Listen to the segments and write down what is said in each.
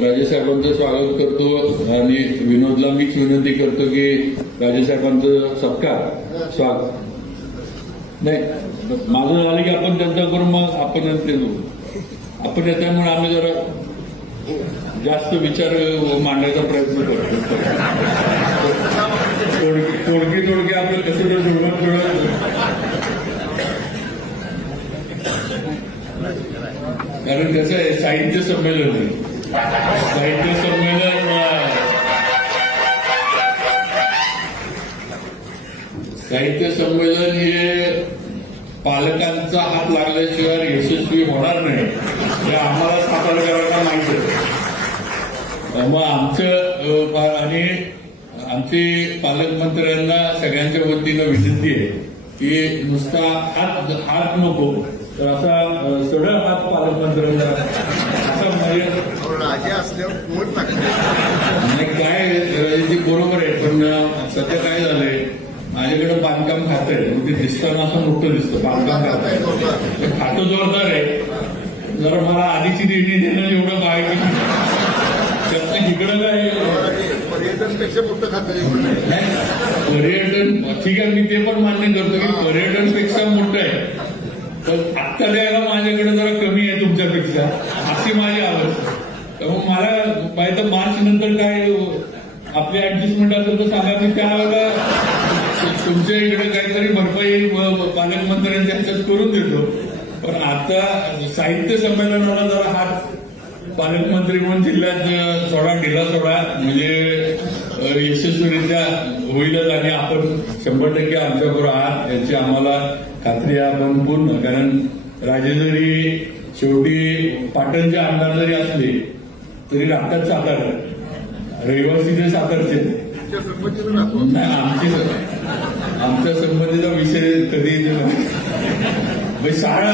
राजेसाहेबांचं स्वागत करतो आणि विनोदला मीच विनंती करतो की राजेसाहेबांचं सत्कार स्वागत. नाही माझं झालं की आपण चर्चा करून मग आपण ते आपण त्यामुळे आम्ही जरा जास्त विचार मांडण्याचा प्रयत्न करतो. तोडकी तोडकी आपण कसं तर जुळवत जुळवत कारण कसं आहे साहित्य संमेलन आहे. साहित्य संमेलन साहित्य संमेलन हे पालकांचा हात लागल्याशिवाय यशस्वी होणार नाही हे आम्हाला सातारकरांना माहिती आहे. मग आमचं आणि आमचे पालकमंत्र्यांना सगळ्यांच्या वतीनं विनंती आहे की नुसता हात हात नको तर असा सडळ हात पालकमंत्र्यांना असल्यावर पोट लागते नाही काय ते बरोबर आहे पण सध्या काय झालंय? माझ्याकडे बांधकाम खातं आहे. मग ते दिसताना असं मोठं दिसतं बांधकाम खातं आहे. खातं जोरदार आहे. जरा मला आधीची देणी देणं एवढं काय की त्यातनं इकडं काय? पर्यटनपेक्षा मोठं खातं नाही, पर्यटन ठीक आहे मी ते पण मान्य करतो की पर्यटनपेक्षा मोठं आहे. पण आत्ता द्यायला माझ्याकडे जरा कमी आहे तुमच्यापेक्षा. अशी माझी आवड मला पाहिजे तर मार्च नंतर काय आपले ऍडजस्टमेंट असेल तर सांगा मी त्यावेळेला तुमच्या इकडे काहीतरी भरपाई पालकमंत्र्यांनी व करून देतो. पण आता साहित्य संमेलनाला जरा हात पालकमंत्री म्हणून जिल्ह्यात सोडा थोडा ढिला थोडा म्हणजे यशस्वीरित्या होईलच आणि आपण शंभर टक्के आमच्याबरोबर आहात. याची आम्हाला खात्री आहे आपण पूर्ण. कारण राजे जरी शेवटी पाटणचे आमदार जरी असले तरी राहतात सातारा रहिवासी जे सातारचे नाही आमची आमच्या संबंधीचा विषय कधी म्हणजे शाळा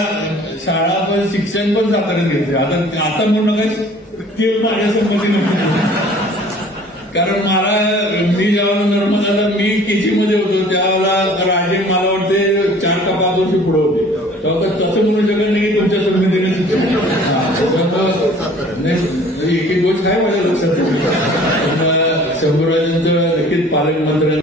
शाळा पण शिक्षण पण साताऱ्यात घेतले. आता आता म्हणू नका ते माझ्या संबंधी कारण मला मी जेव्हा नर्मदाला मी केजी मध्ये होतो त्यावेळेला राजे मला वाटते चार का पाच वर्ष पुढे होते तेव्हा तर तसं म्हणू शकत नाही की तुमच्या संबंधीने शिक्षण हा, त्याच्यामुळं- नाही, एक एक गोष्ट आहे माझ्या लक्षात येते. पण, शंभूराजांचं नक्कीच पालकमंत्र्यांचं